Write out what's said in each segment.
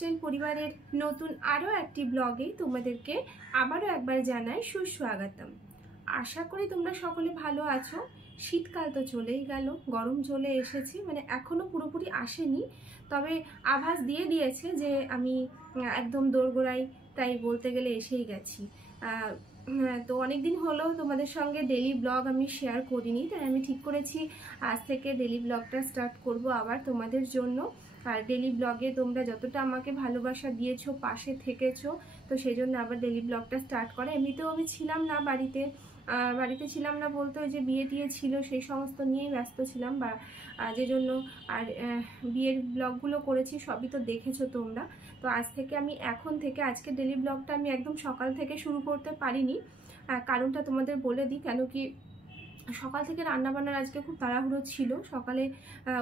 Lifestyle পরিবারের নতুন আরও একটি ব্লগে তোমাদেরকে আবারও একবার জানাই সুস্বাগতম। আশা করি তোমরা সকলে ভালো আছো। শীতকাল তো চলেই গেল, গরম চলে এসেছে, মানে এখনও পুরোপুরি আসেনি, তবে আভাস দিয়ে দিয়েছে যে আমি একদম দোরগোড়ায়, তাই বলতে গেলে এসেই গেছি। তো অনেক দিন হলো তোমাদের সঙ্গে ডেইলি ব্লগ আমি শেয়ার করিনি, তাই আমি ঠিক করেছি আজ থেকে ডেইলি ব্লগটা স্টার্ট করব আবার তোমাদের জন্য। আর ডেইলি ব্লগে তোমরা যতটা আমাকে ভালোবাসা দিয়েছো, পাশে থেকেছো, তো সেই জন্য আবার ডেইলি ব্লগটা স্টার্ট করে। এমনিতেও আমি ছিলাম না বাড়িতে ছিলাম না বলতে ওই যে বিয়ে টিয়ে ছিল সেই সমস্ত নিয়েই ব্যস্ত ছিলাম, বা যে জন্য আর বিয়ের ব্লগগুলো করেছি সবই তো দেখেছো তোমরা। তো আজ থেকে আজকে ডেইলি ব্লগটা আমি একদম সকাল থেকে শুরু করতে পারিনি, কারণটা তোমাদের বলে দিই। কেন কি সকাল থেকে রান্নাবান্নার আজকে খুব তাড়াহুড়ো ছিল, সকালে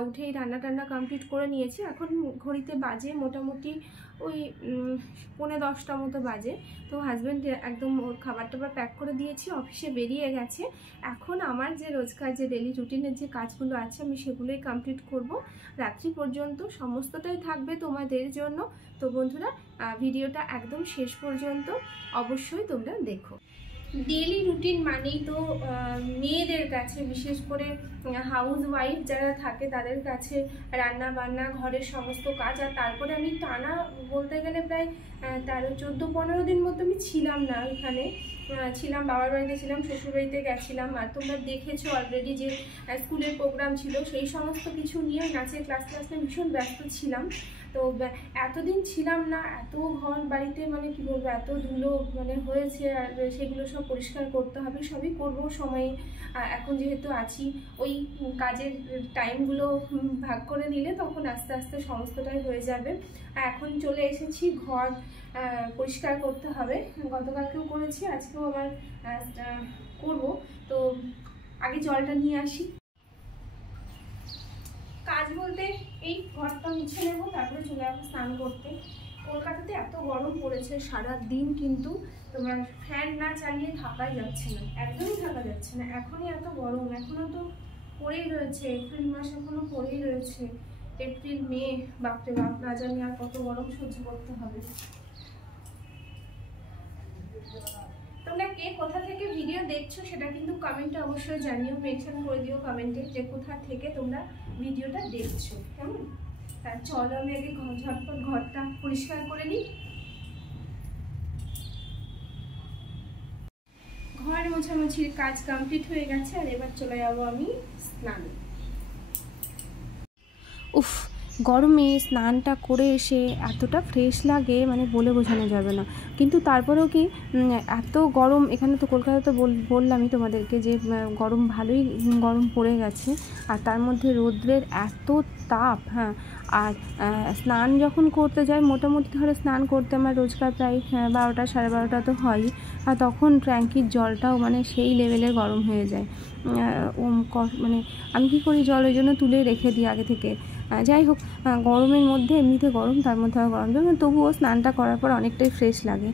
উঠেই রান্না কমপ্লিট করে নিয়েছি। এখন ঘড়িতে বাজে মোটামুটি ওই 9:45 মতো বাজে। তো হাজব্যান্ড একদম ওর খাবার টাবার প্যাক করে দিয়েছি, অফিসে বেরিয়ে গেছে। এখন আমার যে রোজকার যে ডেলি রুটিনের যে কাজগুলো আছে আমি সেগুলোই কমপ্লিট করব। রাত্রি পর্যন্ত সমস্তটাই থাকবে তোমাদের জন্য। তো বন্ধুরা, ভিডিওটা একদম শেষ পর্যন্ত অবশ্যই তোমরা দেখো। ডেইলি রুটিন মানেই তো মেয়েদের কাছে, বিশেষ করে হাউস ওয়াইফ যারা থাকে তাদের কাছে রান্না বান্না, ঘরের সমস্ত কাজ। আর তারপরে আমি টানা বলতে গেলে প্রায় 13-14-15 দিন মতো আমি ছিলাম না এখানে, ছিলাম বাবার বাড়িতে, ছিলাম শ্বশুর বাড়িতে গেছিলাম। আর তোমরা দেখেছো অলরেডি যে স্কুলের প্রোগ্রাম ছিল, সেই সমস্ত কিছু নিয়ে নাচের ক্লাস নিয়ে ভীষণ ব্যস্ত ছিলাম। তো এতদিন ছিলাম না, এত ঘর বাড়িতে মানে কি বলবো, এত ধুলো মানে হয়েছে, আর সেগুলো সব পরিষ্কার করতে হবে, সবই করবো সময়ে। এখন যেহেতু আছি, ওই কাজের টাইমগুলো ভাগ করে নিলে তখন আস্তে আস্তে সমস্তটাই হয়ে যাবে। এখন চলে এসেছি, ঘর পরিষ্কার করতে হবে। গতকালকেও করেছি, আজকেও আবার করব। তো আগে জলটা নিয়ে আসি। কাজ বলতে এই ঘরটা মুছে নেবো, তারপরে চলে যাবো স্নান করতে। কলকাতাতে এত গরম পড়েছে সারা দিন, কিন্তু তোমার ফ্যান না চালিয়ে থাকাই যাচ্ছে না, একদমই থাকা যাচ্ছে না। এখনই এত গরম, এখনও তো পড়েই রয়েছে, এপ্রিল মাস এখনও পড়েই রয়েছে। এপ্রিল মে, বাপরে বাপ, না জানি আর কত গরম সহ্য করতে হবে। তোমরা কে কোথা থেকে ভিডিও দেখছো সেটা কিন্তু কমেন্টে অবশ্যই জানিও, মেনশন করে দিও কমেন্টে যে কোথা থেকে তোমরা ভিডিওটা দেখছো, কেমন? তার চলো আমি আগে ঝটপট ঘরটা পরিষ্কার করে নিই। ঘর মোছামুছির কাজ কমপ্লিট হয়ে গেছে, আর এবার চলে যাবো আমি স্নানে। উফ, গরমে স্নানটা করে এসে এতটা ফ্রেশ লাগে মানে বলে বোঝানো যাবে না। কিন্তু তারপরেও কি এত গরম, এখানে তো কলকাতা তো বললামই তোমাদেরকে যে গরম, ভালোই গরম পড়ে গেছে। আর তার মধ্যে রৌদ্রের এত তাপ, হ্যাঁ। আর স্নান যখন করতে যাই, মোটামুটি ধরে স্নান করতে আমার রোজকার প্রায় 12টা 12:30 তো হয়ই। আর তখন ট্যাঙ্কির জলটাও মানে সেই লেভেলে গরম হয়ে যায়। মানে আমি কী করি, জল ওই জন্য তুলে রেখে দিই আগে থেকে। যাই হোক, গরমের মধ্যে এমনিতে গরম, তার মধ্যে গরম জল, তবুও স্নানটা করার পর অনেকটাই ফ্রেশ লাগে।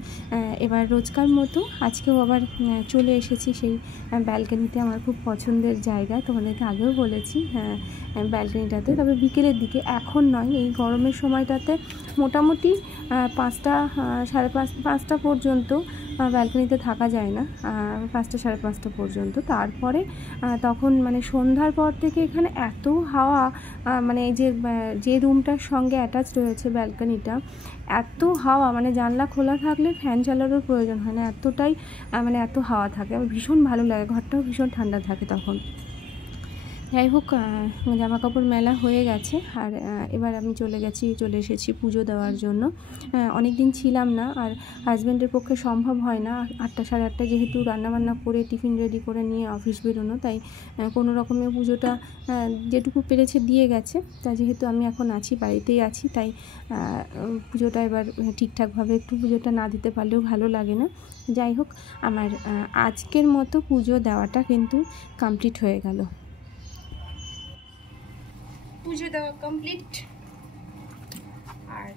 এবার রোজকার মতো আজকেও আবার চলে এসেছি সেই ব্যালকনিতে, আমার খুব পছন্দের জায়গা, তোমাদেরকে আগেও বলেছি। ব্যালকনিটাতে, তবে বিকেলের দিকে, এখন নয়, এই গরমের সময়টাতে মোটামুটি 5টা 5:30 পর্যন্ত ব্যালকনিতে থাকা যায় না, 5টা 5:30 পর্যন্ত। তারপরে তখন মানে সন্ধ্যার পর থেকে এখানে এত হাওয়া, মানে যে রুমটার সঙ্গে অ্যাটাচ রয়েছে ব্যালকনিটা, এত হাওয়া, মানে জানলা খোলা থাকলে ফ্যান চালানোর প্রয়োজন হয় না, এতটাই মানে এত হাওয়া থাকে। আমার ভীষণ ভালো লাগে, ঘরটাও ভীষণ ঠান্ডা থাকে তখন। যাই হোক, জামা কাপড় মেলা হয়ে গেছে, আর এবার আমি চলে এসেছি পুজো দেওয়ার জন্য। অনেক দিন ছিলাম না, আর হাজব্যান্ডের পক্ষে সম্ভব হয় না 8টা 8:30 যেহেতু রান্নাবান্না করে টিফিন রেডি করে নিয়ে অফিস বেরোনো, তাই কোনো রকমের পুজোটা যেটুকু পেরেছে দিয়ে গেছে। তা যেহেতু আমি এখন আছি, বাড়িতেই আছি, তাই পুজোটা এবার ঠিকঠাকভাবে একটু পুজোটা না দিতে পারলেও ভালো লাগে না। যাই হোক, আমার আজকের মতো পুজো দেওয়াটা কিন্তু কমপ্লিট হয়ে গেল। পুজো দেওয়া কমপ্লিট। আর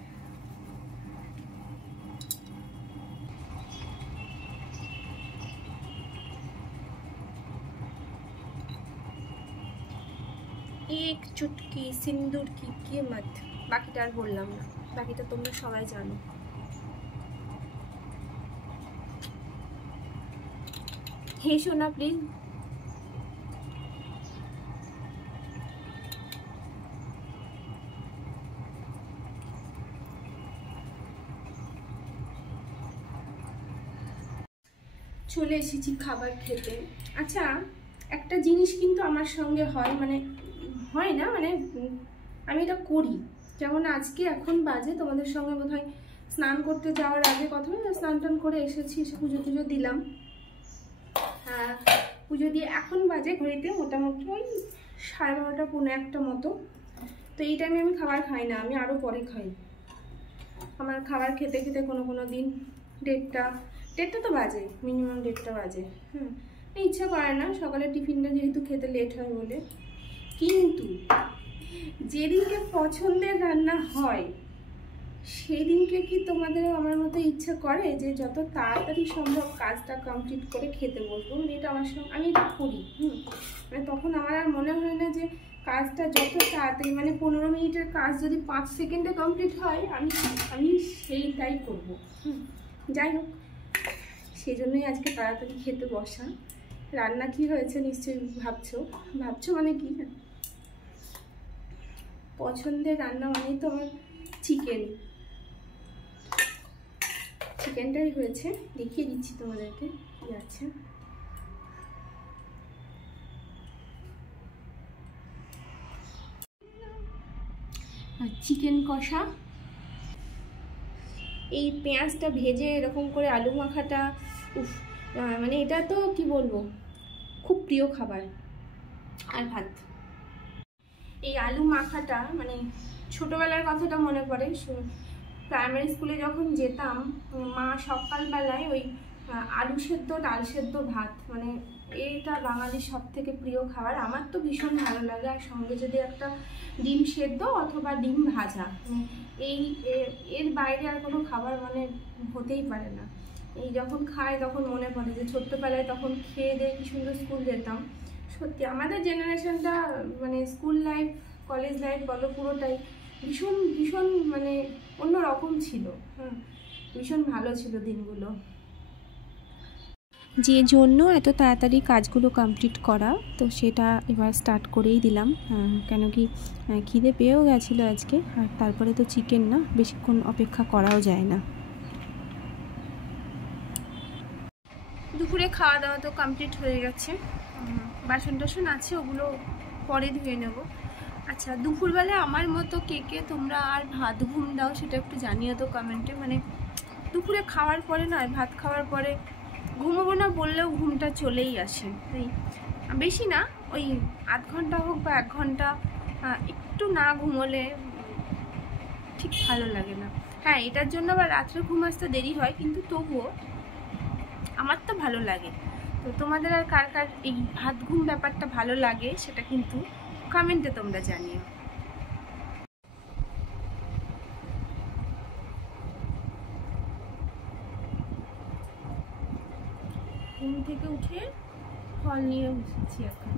एक चुटकी सिंदूर की कीमत, বাকিটা আর বললাম না। বাকিটা তোমরা সবাই জানো। হেসো না প্লিজ। চলে এসেছি খাবার খেতে। আচ্ছা, একটা জিনিস কিন্তু আমার সঙ্গে হয়, মানে হয় না, মানে আমি এটা করি। যেমন আজকে এখন বাজে, তোমাদের সঙ্গে বোধহয় স্নান করতে যাওয়ার আগে কথা, স্নান টান করে এসেছি, এসে পুজো টুজো দিলাম। পুজো দিয়ে এখন বাজে ঘড়িতে মোটামুটি ওই 12:30 পৌনে 1টা মতো। তো এই টাইমে আমি খাবার খাই না, আমি আরও পরে খাই। আমার খাবার খেতে খেতে কোনো দিন 1:30 তো বাজে, মিনিমাম 1:30 বাজে। ইচ্ছা করে না সকালে টিফিনটা যেহেতু খেতে লেট হয় বলে। কিন্তু যেদিনকে পছন্দের রান্না হয় সেই দিনকে কি তোমাদেরও আমার মতো ইচ্ছা করে যে যত তাড়াতাড়ি সম্ভব কাজটা কমপ্লিট করে খেতে বসবো? মানে এটা আমার সঙ্গে, আমি এটা করি। মানে তখন আমার আর মনে হয় না যে কাজটা যত তাড়াতাড়ি, মানে 15 মিনিটের কাজ যদি 5 সেকেন্ডে কমপ্লিট হয় আমি সেইটাই করবো। যাই হোক, সেই জন্যই আজকে তাড়াতাড়ি খেতে বসা। রান্না কি হয়েছে নিশ্চয়ই ভাবছো মানে কি? পছন্দের রান্না মানেই তো আমার চিকেনটাই হয়েছে। দেখিয়ে দিচ্ছি তোমাদেরকে কি আছে। চিকেন কষা, এই পেঁয়াজটা ভেজে এরকম করে আলু মাখাটা, উফ, মানে এটা তো কি বলবো, খুব প্রিয় খাবার। আর ভাত, এই আলু মাখাটা মানে ছোটোবেলার কথাটা মনে পড়ে। প্রাইমারি স্কুলে যখন যেতাম, মা সকালবেলায় ওই আলু সেদ্ধ ডাল সেদ্ধ ভাত, মানে এইটা বাঙালির সব থেকে প্রিয় খাবার। আমার তো ভীষণ ভালো লাগে। আর সঙ্গে যদি একটা ডিম সেদ্ধ অথবা ডিম ভাজা, এর বাইরে আর কোনো খাবার মানে হতেই পারে না। এই যখন খাই তখন মনে পড়ে যে ছোট্টবেলায় তখন খেয়ে দিয়ে কি সুন্দর স্কুল যেতাম। সত্যি আমাদের জেনারেশনটা, মানে স্কুল লাইফ কলেজ লাইফ বলো, পুরোটাই ভীষণ মানে অন্যরকম ছিল। ভীষণ ভালো ছিল দিনগুলো। যে জন্য এত তাড়াতাড়ি কাজগুলো কমপ্লিট করা, তো সেটা এবার স্টার্ট করেই দিলাম। কেন কি খিদে পেয়েও গেছিলো আজকে, আর তারপরে তো চিকেন না, বেশিক্ষণ অপেক্ষা করাও যায় না। দুপুরে খাওয়া দাওয়া তো কমপ্লিট হয়ে গেছে। বাসন টাসন আছে, ওগুলো পরে ধুয়ে নেব। আচ্ছা, দুপুরবেলা আমার মতো কে তোমরা আর ভাত ঘুম দাও সেটা একটু জানিও তো কমেন্টে। মানে দুপুরে খাওয়ার পরে নয়, ভাত খাওয়ার পরে ঘুমোবো না বললেও ঘুমটা চলেই আসে। তাই বেশি না, ওই আধ ঘন্টা হোক বা 1 ঘন্টা একটু না ঘুমোলে ঠিক ভালো লাগে না। হ্যাঁ, এটার জন্য আবার রাত্রে ঘুম আসতে দেরি হয়, কিন্তু তবুও আমার তো ভালো লাগে। তো তোমাদের আর কার এই ভাত ঘুম ব্যাপারটা ভালো লাগে সেটা কিন্তু কমেন্টে তোমরা জানিও। ঘুম থেকে উঠে ফল নিয়ে বসেছি এখন।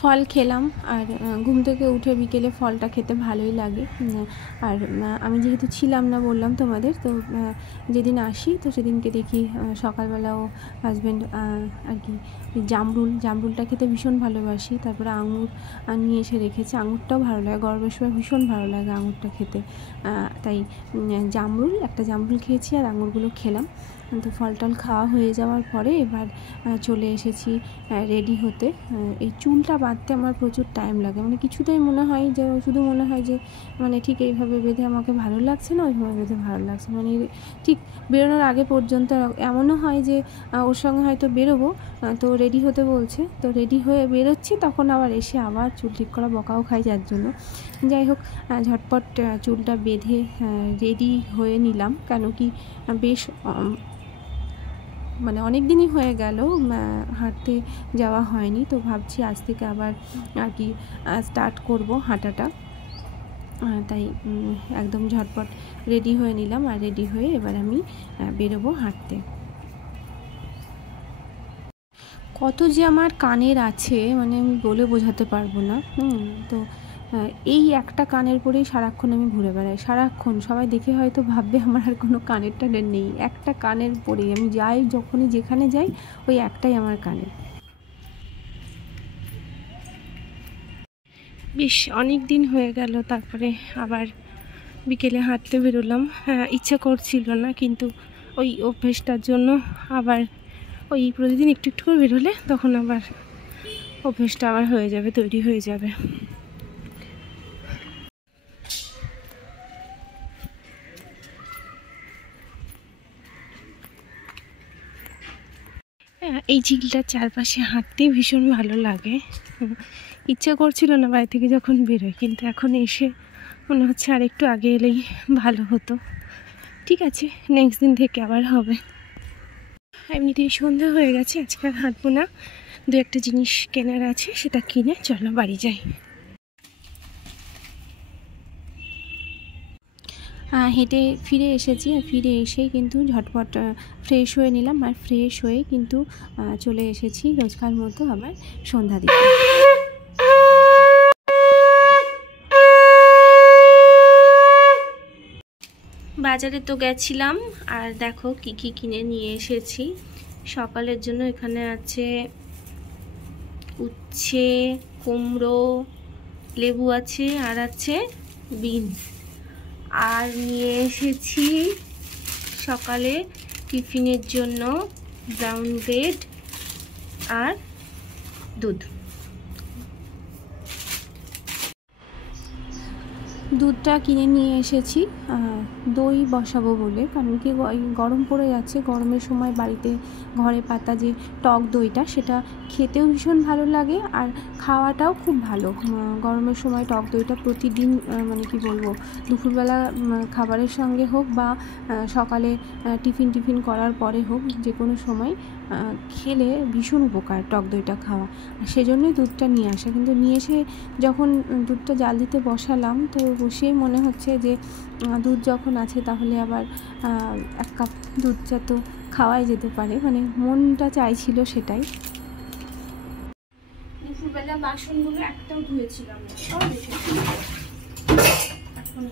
ফল খেলাম, আর ঘুম থেকে উঠে বিকেলে ফলটা খেতে ভালোই লাগে। আর আমি যেহেতু ছিলাম না বললাম তোমাদের, তো যেদিন আসি তো সেদিনকে দেখি সকালবেলাও হাজব্যান্ড আর কি জামরুলটা খেতে ভীষণ ভালোবাসি। তারপরে আঙুর নিয়ে এসে রেখেছে, আঙুরটাও ভালো লাগে, গরমের সময় ভীষণ ভালো লাগে আঙুরটা খেতে। তাই একটা জামরুল খেয়েছি আর আঙুরগুলো খেলাম। তো ফল টল খাওয়া হয়ে যাওয়ার পরে এবার চলে এসেছি রেডি হতে। এই চুলটা বাঁধতে আমার প্রচুর টাইম লাগে, মানে কিছুতেই মনে হয় যে মানে ঠিক এইভাবে বেঁধে আমাকে ভালো লাগছে না, ওইভাবে বেঁধে ভালো লাগছে, মানে ঠিক বেরোনোর আগে পর্যন্ত এমনও হয় যে ওর সঙ্গে হয়তো বেরোবো, তো রেডি হতে বলছে, তো রেডি হয়ে বেরোচ্ছি, তখন আবার এসে আবার চুল ঠিক করা বকাও খাই যার জন্য। যাই হোক, ঝটপট চুলটা বেঁধে রেডি হয়ে নিলাম, কেন কি বেশ মানে অনেক দিনই হয়ে গেল হাঁটতে যাওয়া হয়নি, তো ভাবছি আজ থেকে আবার আর কি স্টার্ট করব হাঁটাটা। তাই একদম ঝটপট রেডি হয়ে নিলাম, আর রেডি হয়ে এবার আমি বেরোবো হাঁটতে। কত যে আমার কানের আছে মানে আমি বলে বোঝাতে পারবো না। তো এই একটা কানের পরেই সারাক্ষণ আমি ঘুরে বেড়াই, সারাক্ষণ। সবাই দেখে হয়তো ভাববে আমার আর কোনো কানের টানের নেই, একটা কানের পরেই আমি যাই, যখনই যেখানে যাই ওই একটাই আমার কানের। বেশ অনেক দিন হয়ে গেল, তারপরে আবার বিকেলে হাঁটতে বেরোলাম। ইচ্ছে করছিল না, কিন্তু ওই অভ্যেসটার জন্য আবার ওই প্রতিদিন একটু একটু করে বেরোলে তখন আবার অভ্যেসটা আবার হয়ে যাবে, তৈরি হয়ে যাবে। এই ঝিলটার চারপাশে হাঁটতে ভীষণ ভালো লাগে। ইচ্ছে করছিল না বাড়ি থেকে যখন বেরোয়, কিন্তু এখন এসে মনে হচ্ছে আর একটু আগে এলেই ভালো হতো। ঠিক আছে, নেক্সট দিন থেকে আবার হবে। এমনিতেই সন্ধ্যা হয়ে গেছে, আজকে আর হাঁটবো না। দু একটা জিনিস কেনার আছে, সেটা কিনে চলো বাড়ি যাই। হেঁটে ফিরে এসেছি, আর ফিরে এসেই কিন্তু ঝটপট ফ্রেশ হয়ে নিলাম, আর ফ্রেশ হয়ে কিন্তু চলে এসেছি রোজকার মতো আবার সন্ধ্যা দিতে। বাজারে তো গেছিলাম, আর দেখো কি কি কিনে নিয়ে এসেছি সকালের জন্য। এখানে আছে উচ্ছে, কুমড়ো, লেবু আছে, আর আছে বিনস। আর নিয়ে এসেছি সকালে টিফিনের জন্য ব্রাউন ব্রেড আর দুধ। দুধটা কিনে নিয়ে এসেছি দই বসাবো বলে, কারণ কি গরম পড়ে যাচ্ছে। গরমের সময় বাড়িতে ঘরে পাতা যে টক দইটা, সেটা খেতেও ভীষণ ভালো লাগে, আর খাওয়াটাও খুব ভালো। গরমের সময় টক দইটা প্রতিদিন মানে কি বলবো, দুপুরবেলা খাবারের সঙ্গে হোক বা সকালে টিফিন করার পরে হোক, যে কোনো সময় খেলে ভীষণ উপকার টক দইটা খাওয়া। সেজন্যই দুধটা নিয়ে আসা। কিন্তু নিয়ে এসে যখন দুধটা জাল দিতে বসালাম, তো বসেই মনে হচ্ছে যে দুধ যখন আছে তাহলে আবার এক কাপ দুধ চা তো খাওয়াই যেতে পারে, মানে মনটা চাইছিল সেটাই। দুপুরবেলা বাসনগুলো একটাও ধুয়েছিলাম না, সব রেখেছিলাম। এখন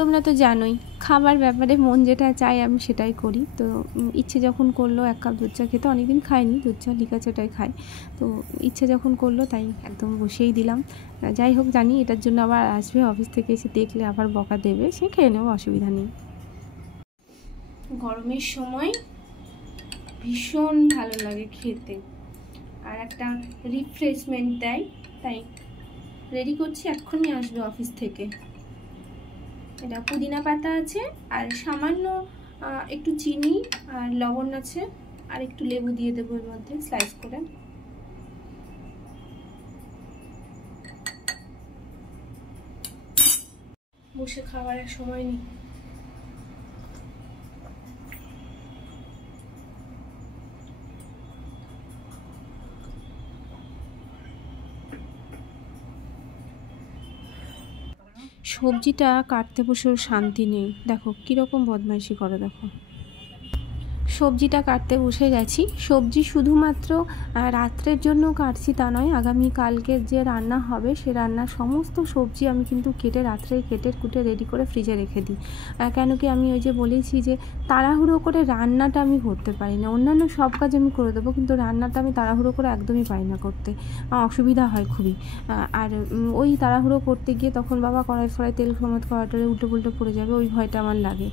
তোমরা তো জানোই খাবার ব্যাপারে মন যেটা চাই আমি সেটাই করি। তো ইচ্ছে যখন করলো এক কাপ দুধ চা খেতে, অনেকদিন খাইনি দুধ চা, লিকা চাটাই খাই, তো ইচ্ছে যখন করলো তাই একদম বসেই দিলাম। যাই হোক, জানি এটার জন্য আবার আসবে অফিস থেকে, এসে দেখলে আবার বকা দেবে, সে খেয়ে নেবো, অসুবিধা নেই। গরমের সময় ভীষণ ভালো লাগে খেতে, আর একটা রিফ্রেশমেন্ট দেয়, তাই রেডি করছি, এক্ষুনি আসবে অফিস থেকে। এটা পুদিনা পাতা আছে, আর সামান্য একটু চিনি আর লবণ আছে, আর একটু লেবু দিয়ে দেবো এর মধ্যে স্লাইস করে। বসে খাওয়ার সময় নেই। সবজিটা কাটতে বসেও শান্তি নেই, দেখো কীরকম বদমাইশি করে। দেখো সবজিটা কাটতে বসে গেছি। সবজি শুধুমাত্র রাত্রের জন্য কাটছি তা নয়, আগামী কালকের যে রান্না হবে সে রান্নার সমস্ত সবজি আমি কিন্তু কেটে রাত্রেই কেটে কুটে রেডি করে ফ্রিজে রেখে দিই। কেন কি আমি ওই যে বলেছি যে তাড়াহুড়ো করে রান্নাটা আমি করতে পারি না। অন্যান্য সব কাজ আমি করে দেবো, কিন্তু রান্নাটা আমি তাড়াহুড়ো করে একদমই পারি না করতে, অসুবিধা হয় খুবই। আর ওই তাড়াহুড়ো করতে গিয়ে তখন বাবা কড়াই ফড়াই তেল সমেত কড়াইটারে উল্টো পুল্টো পড়ে যাবে, ওই ভয়টা আমার লাগে।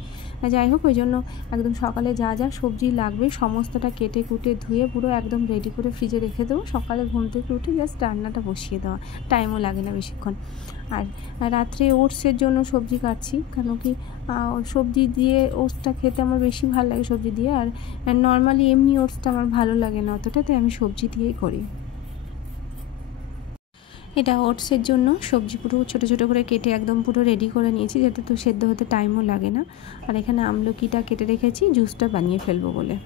যাই হোক, ওই জন্য একদম সকালে যা যা সবজি সবজি লাগবে সমস্তটা কেটে কুটে ধুয়ে পুরো একদম রেডি করে ফ্রিজে রেখে দেবো। সকালে ঘুম থেকে উঠে জাস্ট রান্নাটা বসিয়ে দেওয়া, টাইমও লাগে না বেশিক্ষণ। আর রাত্রে ওটসের জন্য সবজি কাটছি, কেন কি সবজি দিয়ে ওটসটা খেতে আমার বেশি ভালো লাগে সবজি দিয়ে। আর নর্মালি এমনি ওটসটা আমার ভালো লাগে না অতটা, তাই আমি সবজি দিয়েই করি। এটা ওটসের জন্য সবজি পুরো ছোটো ছোটো করে কেটে একদম পুরো রেডি করে নিয়েছি, যাতে তো সেদ্ধ হতে টাইমও লাগে না। আর এখানে আমলকিটা কেটে রেখেছি জুসটা বানিয়ে ফেলবো বলে।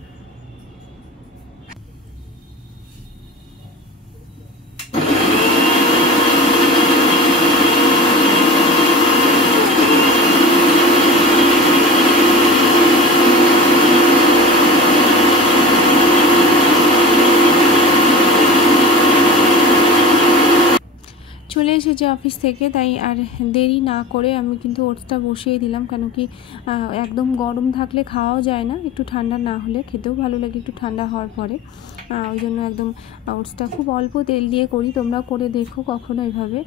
চলে এসেছে অফিস থেকে, তাই আর দেরি না করে আমি কিন্তু ওটসটা বসিয়ে দিলাম, কেন কি একদম গরম থাকলে খাওয়াও যায় না, একটু ঠান্ডা না হলে খেতেও ভালো লাগে একটু ঠান্ডা হওয়ার পরে। ওই জন্য একদম ওটসটা খুব অল্প তেল দিয়ে করি, তোমরা করে দেখো কখনো এভাবে,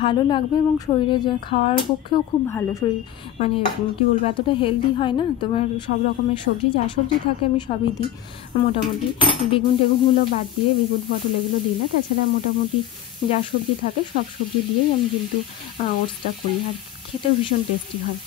ভালো লাগবে এবং শরীরে যে খাওয়ার পক্ষেও খুব ভালো। শরীর মানে কী বলবো, এতটা হেলদি হয় না। তোমার সব রকমের সবজি, যা সবজি থাকে আমি সবই দিই মোটামুটি, বেগুন টেগুনগুলো বাদ দিয়ে, বেগুন পটল এগুলো দিই না, তাছাড়া মোটামুটি যা সবজি থাকে সব সবজি দিয়েই আমি কিন্তু ওটসটা করি, আর খেতেও ভীষণ টেস্টি হয়।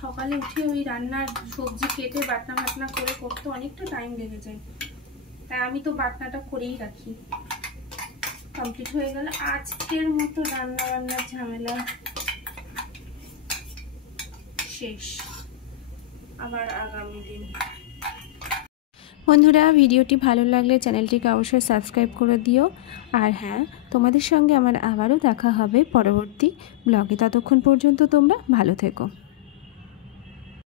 সকালে উঠে ওই রান্নার সবজি কেটে বাটনা করে করতে অনেকটা টাইম লেগে যায়, তাই আমি তো বাটনাটা করেই রাখি। কমপ্লিট হয়ে গেল আজকের মতো রান্নার ঝামেলা শেষ, আবার আগামী দিন। বন্ধুরা, ভিডিওটি ভালো লাগলে চ্যানেলটিকে অবশ্যই সাবস্ক্রাইব করে দিও। আর হ্যাঁ, তোমাদের সঙ্গে আমার আবারও দেখা হবে পরবর্তী ব্লগে। ততক্ষণ পর্যন্ত তোমরা ভালো থেকো।